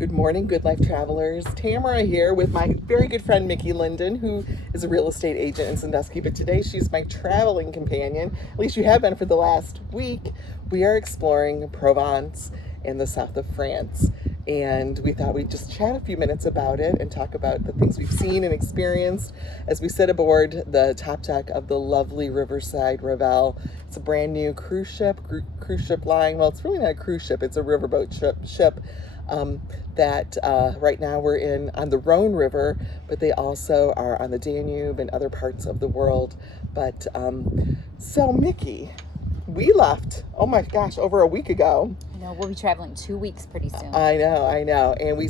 Good morning, good life travelers. Tamara here with my very good friend Mickey Linden, who is a real estate agent in Sandusky, but today she's my traveling companion. At least you have been for the last week. We are exploring Provence in the south of France, and we thought we'd just chat a few minutes about it and talk about the things we've seen and experienced as we sit aboard the top deck of the lovely Riverside Ravel. It's a brand new cruise ship line. Well, it's really not a cruise ship, it's a riverboat ship. That right now we're in on the Rhone River, but they also are on the Danube and other parts of the world. But so Mickey, we left, oh my gosh, over a week ago. I know, we'll be traveling 2 weeks pretty soon. I know. And we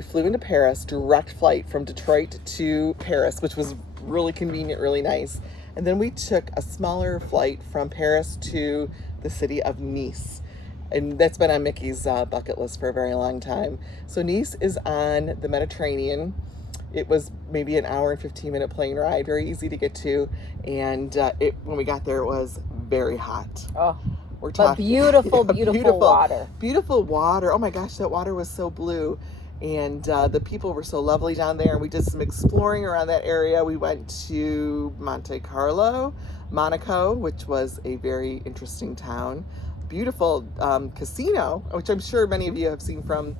flew into Paris, direct flight from Detroit to Paris, which was really convenient, really nice. And then we took a smaller flight from Paris to the city of Nice. And that's been on Mickey's bucket list for a very long time. So Nice is on the Mediterranean. It was maybe an hour and 15-minute plane ride, very easy to get to. And when we got there, it was very hot. Oh, but beautiful water. Beautiful water. Oh my gosh, that water was so blue. And the people were so lovely down there. And we did some exploring around that area. We went to Monte Carlo, Monaco, which was a very interesting town. Beautiful casino, which I'm sure many of you have seen from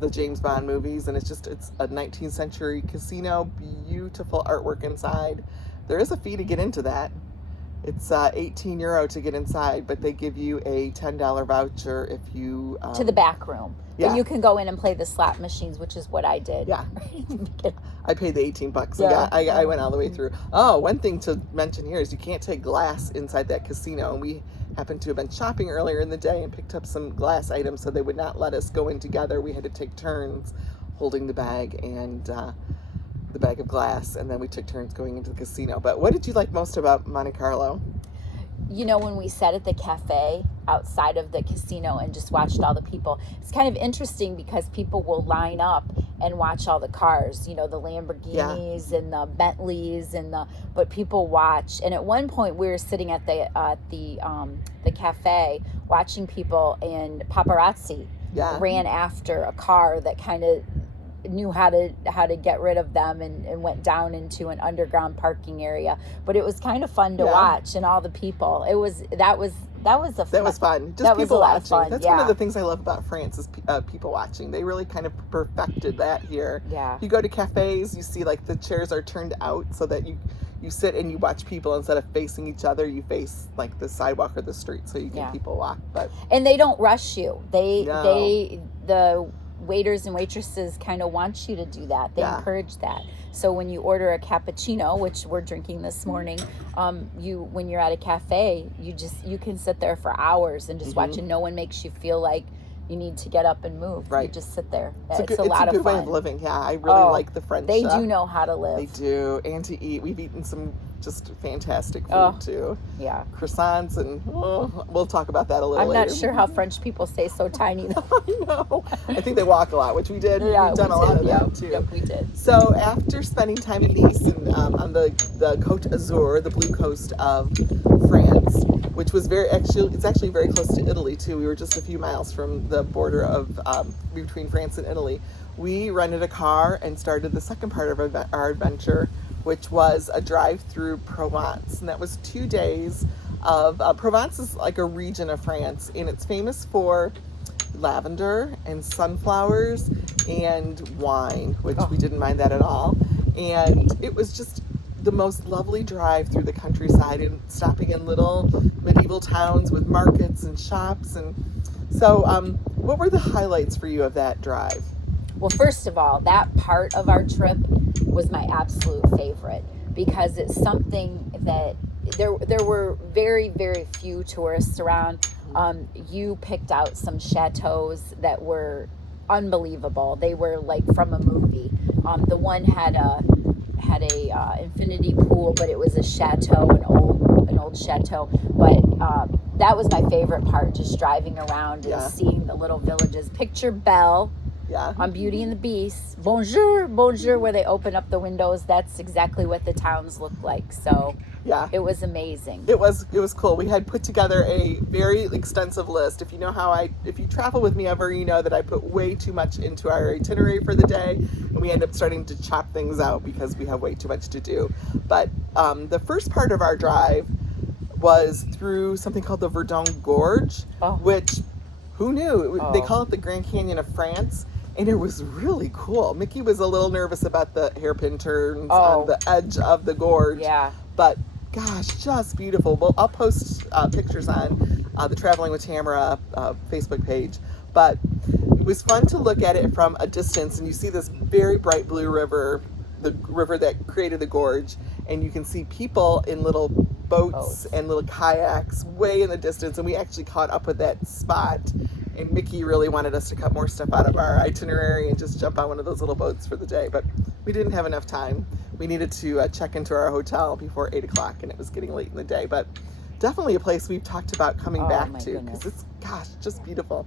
the James Bond movies, and it's a 19th century casino, beautiful artwork inside. There is a fee to get into that. It's €18 to get inside, but they give you a $10 voucher if you to the back room. Yeah. And you can go in and play the slot machines, which is what I did. Yeah. I paid the $18. Yeah. I went all the way through. Oh, one thing to mention here is you can't take glass inside that casino, and we happened to have been shopping earlier in the day and picked up some glass items, so they would not let us go in together. We had to take turns holding the bag and the bag of glass, and then we took turns going into the casino. But what did you like most about Monte Carlo? You know, when we sat at the cafe outside of the casino and just watched all the people, it's kind of interesting because people will line up and watch all the cars, you know, the Lamborghinis and the Bentleys but people watch. And at one point we were sitting at the cafe watching people, and paparazzi ran after a car that kind of knew how to get rid of them and went down into an underground parking area. But it was kind of fun to watch, and all the people. That was fun. Just people watching. Fun. That's one of the things I love about France is people watching. They really kind of perfected that here. Yeah. You go to cafes, you see like the chairs are turned out so that you sit and you watch people instead of facing each other. You face like the sidewalk or the street so you can people walk. And they don't rush you. The waiters and waitresses kind of want you to do that. They encourage that. So when you order a cappuccino, which we're drinking this morning, when you're at a cafe, you can sit there for hours and just watch, and no one makes you feel like you need to get up and move. Right. You just sit there. It's a lot of fun. It's a good way of living. Yeah, I really like the French. They do know how to live. They do. And to eat. We've eaten some just fantastic food too. Yeah. Croissants, and we'll talk about that a little later. I'm not sure how French people stay so tiny. I know. I think they walk a lot, which we did. Yeah, we've done a lot of that too. Yep, we did. So after spending time in Nice and on the Côte d'Azur, the blue coast of France, which was it's actually very close to Italy too. We were just a few miles from the border of between France and Italy. We rented a car and started the second part of our adventure, which was a drive through Provence. And that was 2 days of Provence is like a region of France, and it's famous for lavender and sunflowers and wine, which we didn't mind that at all. And it was just the most lovely drive through the countryside and stopping in little medieval towns with markets and shops. And so what were the highlights for you of that drive? Well, first of all, that part of our trip was my absolute favorite because it's something that there were very, very few tourists around. You picked out some chateaus that were unbelievable. They were like from a movie. The one had a infinity pool, but it was a chateau, an old chateau. But that was my favorite part, just driving around and seeing the little villages. Picture Belle Yeah. On Beauty and the Beast, bonjour, bonjour, where they open up the windows, that's exactly what the towns look like. So Yeah. it was amazing. It was cool. We had put together a very extensive list. If you know if you travel with me ever, you know that I put way too much into our itinerary for the day, and we end up starting to chop things out because we have way too much to do. But the first part of our drive was through something called the Verdun Gorge, Oh. which, who knew? They Oh. call it the Grand Canyon of France, and it was really cool. Mickey was a little nervous about the hairpin turns on the edge of the gorge. Yeah. But gosh, just beautiful. Well, I'll post pictures on the Traveling with Tamara Facebook page. But it was fun to look at it from a distance, and you see this very bright blue river, the river that created the gorge, and you can see people in little boats and little kayaks way in the distance, and we actually caught up with that spot. And Mickey really wanted us to cut more stuff out of our itinerary and just jump on one of those little boats for the day, but we didn't have enough time. We needed to check into our hotel before 8 o'clock, and it was getting late in the day, but definitely a place we've talked about coming back to, because it's, gosh, just beautiful.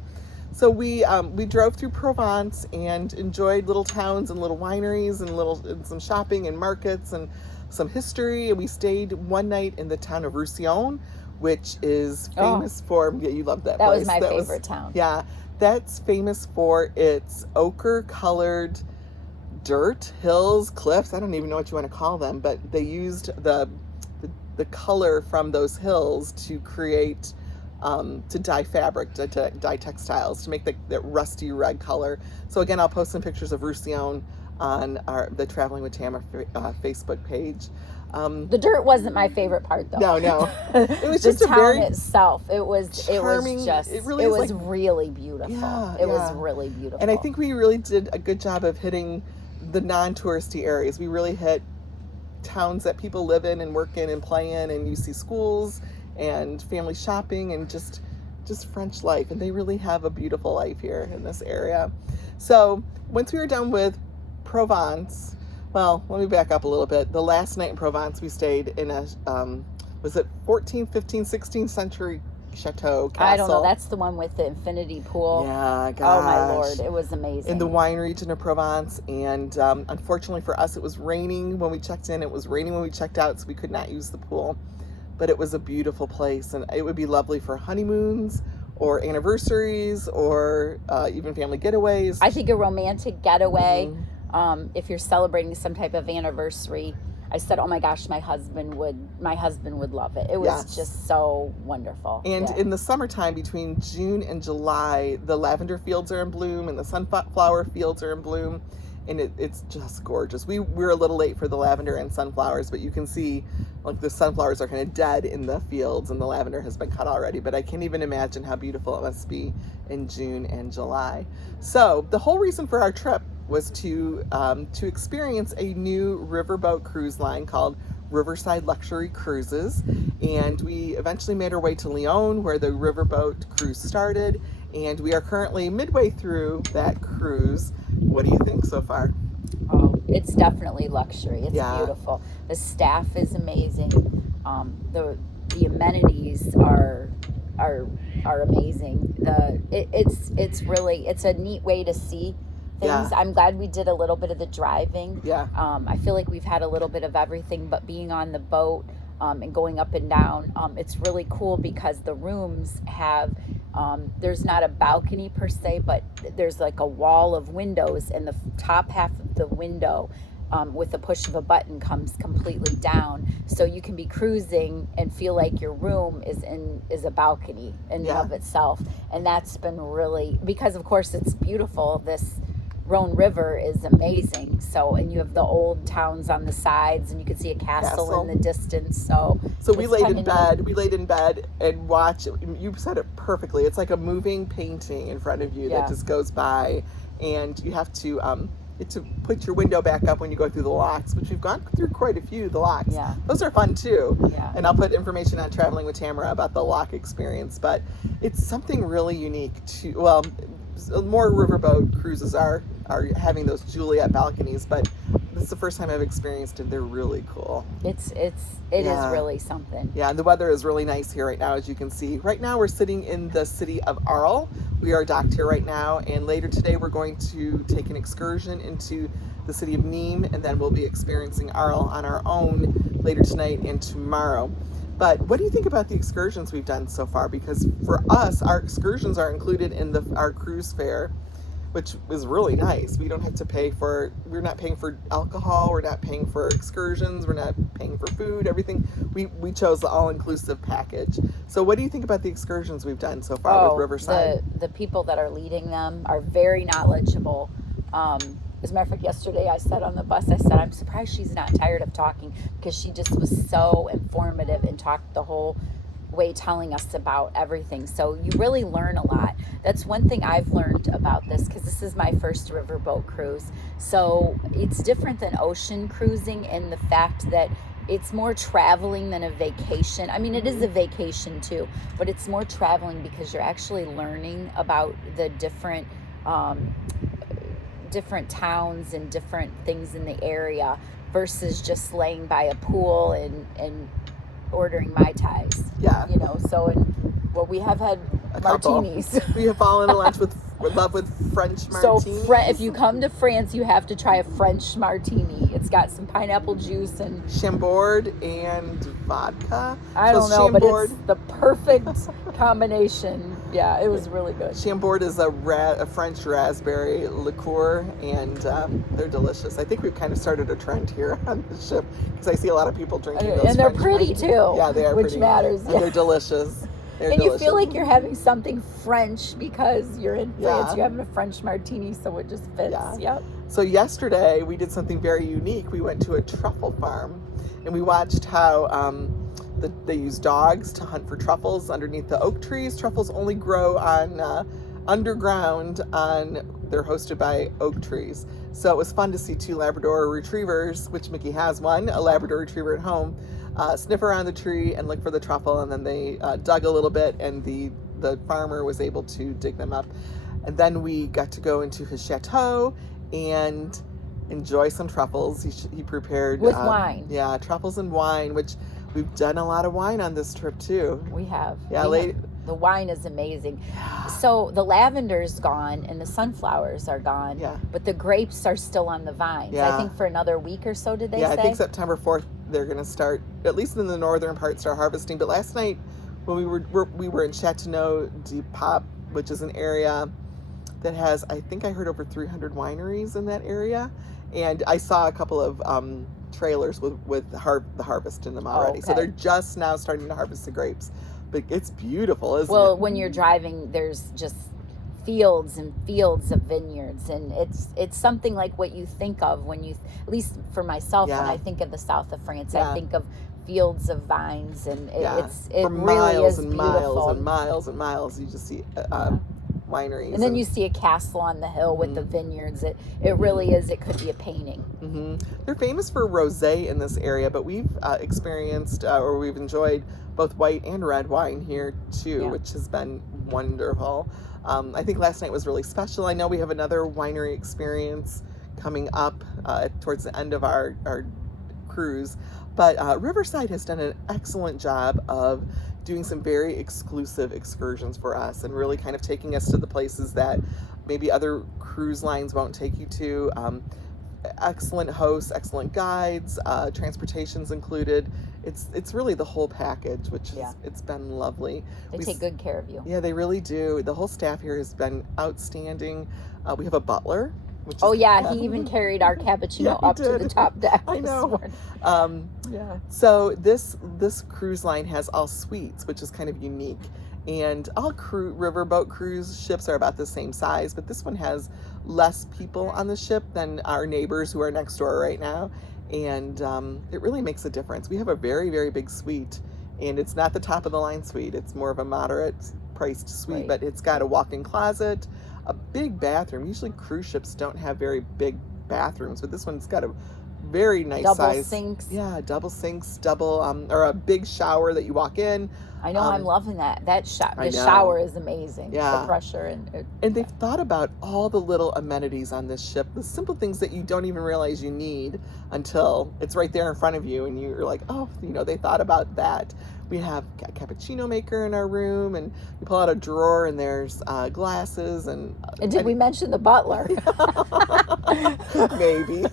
So we drove through Provence and enjoyed little towns and little wineries and some shopping and markets and some history. And we stayed one night in the town of Roussillon, which is famous for, yeah, you love that place. That was my favorite town. Yeah, that's famous for its ochre-colored dirt, hills, cliffs. I don't even know what you want to call them, but they used the color from those hills to create, to dye fabric, to dye textiles, to make that rusty red color. So again, I'll post some pictures of Roussillon on the Traveling with Tamara Facebook page. The dirt wasn't my favorite part, though. No. It was just the a town very itself. It was charming. It really was really beautiful. Yeah, it was really beautiful. And I think we really did a good job of hitting the non-touristy areas. We really hit towns that people live in and work in and play in, and you see schools and family shopping and just French life. And they really have a beautiful life here in this area. So once we were done with Provence, well, let me back up a little bit. The last night in Provence, we stayed in a, was it 14th, 15th, 16th century chateau, castle? I don't know. That's the one with the infinity pool. Yeah, gosh. Oh, my Lord. It was amazing. In the wine region of Provence. And unfortunately for us, it was raining when we checked in. It was raining when we checked out, so we could not use the pool. But it was a beautiful place, and it would be lovely for honeymoons or anniversaries or even family getaways. I think a romantic getaway, if you're celebrating some type of anniversary. I said, oh my gosh, my husband would love it. It was just so wonderful. And in the summertime, between June and July, the lavender fields are in bloom and the sunflower fields are in bloom. And it's just gorgeous. We're a little late for the lavender and sunflowers, but you can see like the sunflowers are kind of dead in the fields and the lavender has been cut already. But I can't even imagine how beautiful it must be in June and July. So the whole reason for our trip was to experience a new riverboat cruise line called Riverside Luxury Cruises. And we eventually made our way to Lyon, where the riverboat cruise started. And we are currently midway through that cruise. What do you think so far? Oh, it's definitely luxury. It's beautiful. The staff is amazing. The amenities are amazing. It's a neat way to see things. I'm glad we did a little bit of the driving. I feel like we've had a little bit of everything, but being on the boat and going up and down, it's really cool because the rooms have there's not a balcony per se, but there's like a wall of windows, and the top half of the window with the push of a button comes completely down, so you can be cruising and feel like your room is a balcony in and of itself. And that's been really, because of course it's beautiful. This Rhone River is amazing. So, and you have the old towns on the sides, and you can see a castle in the distance. So we laid in bed. We laid in bed and watched. You said it perfectly. It's like a moving painting in front of you that just goes by, and you have to put your window back up when you go through the locks, which we've gone through quite a few of the locks. Those are fun too. And I'll put information on Traveling with Tamara about the lock experience. But it's something really unique to. Well, more riverboat cruises are having those Juliet balconies, but this is the first time I've experienced it. They're really cool. It is really something. Yeah, and the weather is really nice here right now, as you can see. Right now we're sitting in the city of Arles. We are docked here right now, and later today we're going to take an excursion into the city of Nîmes, and then we'll be experiencing Arles on our own later tonight and tomorrow. But what do you think about the excursions we've done so far? Because for us, our excursions are included in our cruise fare, which is really nice. We don't have to we're not paying for alcohol, we're not paying for excursions, we're not paying for food, everything. We chose the all-inclusive package. So what do you think about the excursions we've done so far with Riverside? The people that are leading them are very knowledgeable. As a matter of fact, yesterday I said on the bus, I'm surprised she's not tired of talking, because she just was so informative and talked the whole way telling us about everything. So you really learn a lot. That's one thing I've learned about this, because this is my first riverboat cruise. So it's different than ocean cruising in the fact that it's more traveling than a vacation. I mean, it is a vacation too, but it's more traveling because you're actually learning about the different towns and different things in the area, versus just laying by a pool and ordering Mai Tais. Yeah. So we have had martinis. We have fallen in love with French martinis. So if you come to France, you have to try a French martini. It's got some pineapple juice and Chambord and vodka. I don't know, but it's the perfect combination. Yeah, it was really good. Chambord is a French raspberry liqueur, and they're delicious. I think we've kind of started a trend here on the ship, because I see a lot of people drinking those. And they're French pretty martinis. too. Yeah, they are which pretty. matters. And they're delicious. You feel like you're having something French because you're in France. Yeah. You're having a French martini, so it just fits. Yeah. Yep. So yesterday we did something very unique. We went to a truffle farm, and we watched how they use dogs to hunt for truffles underneath the oak trees. Truffles only grow on underground. They're hosted by oak trees. So it was fun to see 2 Labrador retrievers, which Mickey has one, a Labrador retriever at home, sniff around the tree and look for the truffle, and then they dug a little bit, and the farmer was able to dig them up. And then we got to go into his chateau and enjoy some truffles. He prepared with wine. Yeah, truffles and wine, which we've done a lot of wine on this trip too. We have. Yeah, the wine is amazing. So the lavender's gone and the sunflowers are gone. Yeah. But the grapes are still on the vines. Yeah. I think for another week or so, did they say? Yeah, I think September 4th they're going to start, at least in the northern part, start harvesting. But last night when we were in Châteauneuf-du-Pape, which is an area that has, I think I heard, over 300 wineries in that area, and I saw a couple of trailers with the harvest in them already. Okay. So they're just now starting to harvest the grapes. But it's beautiful, isn't it? Well, when you're driving, there's just fields and fields of vineyards, and it's something like what you think of when you, at least for myself, when I think of the south of France, I think of fields of vines, and it for really is and beautiful. miles and miles and miles. You just see wineries, and then you see a castle on the hill with the vineyards. It really is. It could be a painting. They're famous for rosé in this area, but we've experienced or we've enjoyed both white and red wine here too, which has been wonderful. I think last night was really special. I know we have another winery experience coming up towards the end of our cruise, but Riverside has done an excellent job of doing some very exclusive excursions for us, and really kind of taking us to the places that maybe other cruise lines won't take you to. Excellent hosts, excellent guides, transportation's included. It's really the whole package, which is, it's been lovely. They take good care of you. Yeah, they really do. The whole staff here has been outstanding. We have a butler. He even carried our cappuccino up to the top deck. I know. So this cruise line has all suites, which is kind of unique. And all riverboat cruise ships are about the same size, but this one has less people on the ship than our neighbors who are next door right now. And it really makes a difference. We have a very, very big suite, and it's not the top of the line suite. It's more of a moderate priced suite, but it's got a walk-in closet, a big bathroom. Usually cruise ships don't have very big bathrooms, but this one's got a very nice double size. sinks. Yeah, double sinks, or a big shower that you walk in. I know, I'm loving that. I The know. shower is amazing. Yeah. The pressure And they've thought about all the little amenities on this ship, the simple things that you don't even realize you need until it's right there in front of you, and you're like, oh, they thought about that. We have a cappuccino maker in our room, and you pull out a drawer, and there's glasses. And did we mention the butler? Maybe.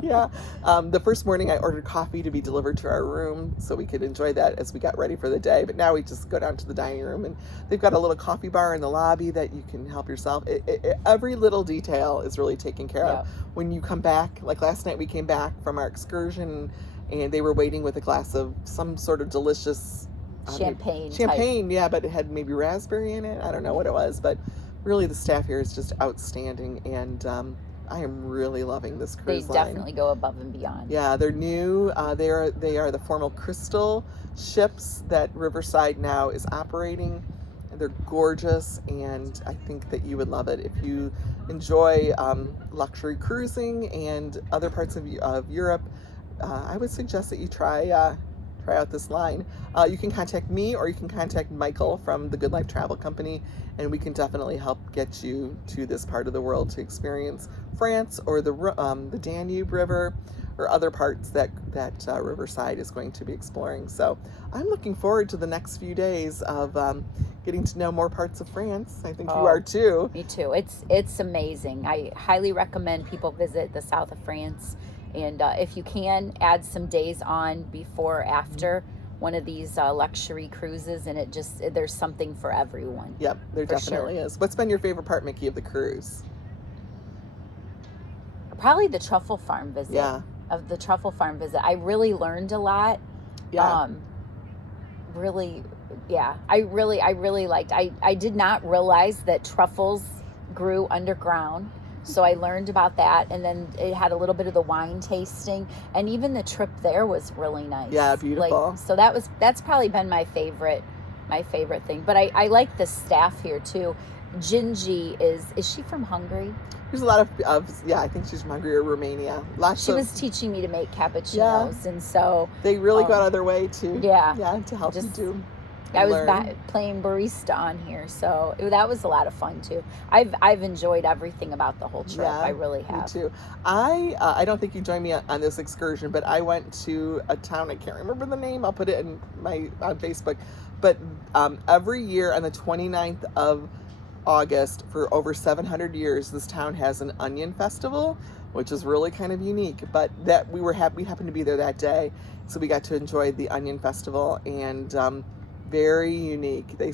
Yeah. The first morning I ordered coffee to be delivered to our room so we could enjoy that as we got ready for the day. But now we just go down to the dining room, and they've got a little coffee bar in the lobby that you can help yourself. Every little detail is really taken care of. When you come back, like last night we came back from our excursion, and they were waiting with a glass of some sort of delicious champagne, yeah, but it had maybe raspberry in it. I don't know what it was, but really the staff here is just outstanding, and I am really loving this cruise line. They definitely go above and beyond. Yeah, they're new. They are the formal Crystal ships that Riverside now is operating. They're gorgeous, and I think that you would love it if you enjoy luxury cruising and other parts of Europe. I would suggest that you try out this line. You can contact me, or you can contact Michael from the Good Life Travel Company, and we can definitely help get you to this part of the world to experience France or the Danube River or other parts that Riverside is going to be exploring. So I'm looking forward to the next few days of getting to know more parts of France. I think you are too. Me too. It's amazing. I highly recommend people visit the south of France. And if you can, add some days on before or after one of these luxury cruises, and there's something for everyone. Yep, there definitely is. What's been your favorite part, Mickey, of the cruise? Probably the truffle farm visit. Yeah. Of the truffle farm visit. I really learned a lot. Yeah. Really, yeah. I really liked. I did not realize that truffles grew underground. So I learned about that, and then it had a little bit of the wine tasting, and even the trip there was really nice. Yeah, beautiful. So that's probably been my favorite thing. But I like the staff here too. Gingy is she from Hungary? There's a lot of I think she's from Hungary or Romania. She was teaching me to make cappuccinos, and so they really go out of their way to to help you do. I was playing barista on here, so that was a lot of fun too. I've enjoyed everything about the whole trip. I really have. Me too. I don't think you joined me on this excursion, but I went to a town, I can't remember the name. I'll put it on Facebook. But every year on the 29th of August for over 700 years, this town has an onion festival, which is really kind of unique. But that we happened to be there that day, so we got to enjoy the onion festival, and very unique. There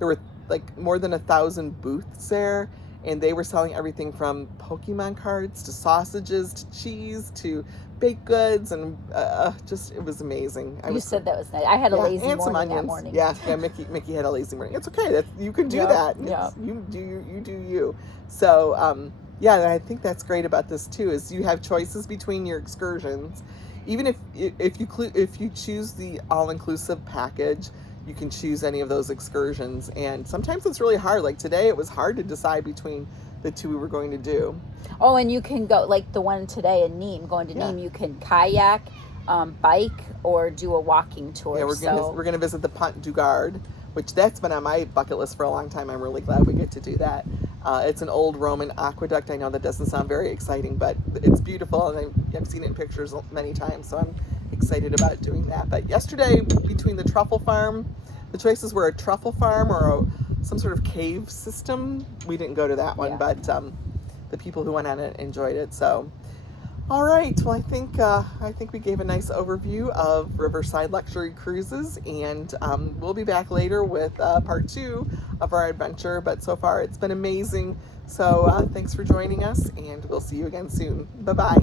were like more than 1,000 booths there, and they were selling everything from Pokemon cards to sausages to cheese to baked goods, and it was amazing. You said that was nice. I had a lazy and morning some onions. that morning. Yeah, Mickey had a lazy morning. It's okay. You can do that. Yeah. You do you. So and I think that's great about this too, is you have choices between your excursions. Even if you choose the all-inclusive package, you can choose any of those excursions, and sometimes it's really hard. Like today, it was hard to decide between the two we were going to do. Oh, and you can go, like the one today in Nîmes, going to Nîmes, you can kayak, bike, or do a walking tour. Yeah, we're gonna visit the Pont du Gard, which that's been on my bucket list for a long time. I'm really glad we get to do that. It's an old Roman aqueduct. I know that doesn't sound very exciting, but it's beautiful, and I've seen it in pictures many times, so I'm excited about doing that. But yesterday, between the truffle farm, the choices were a truffle farm or some sort of cave system. We didn't go to that one, but the people who went on it enjoyed it. So, all right. Well, I think we gave a nice overview of Riverside Luxury Cruises, and we'll be back later with part 2 of our adventure. But so far, it's been amazing. So thanks for joining us, and we'll see you again soon. Bye-bye.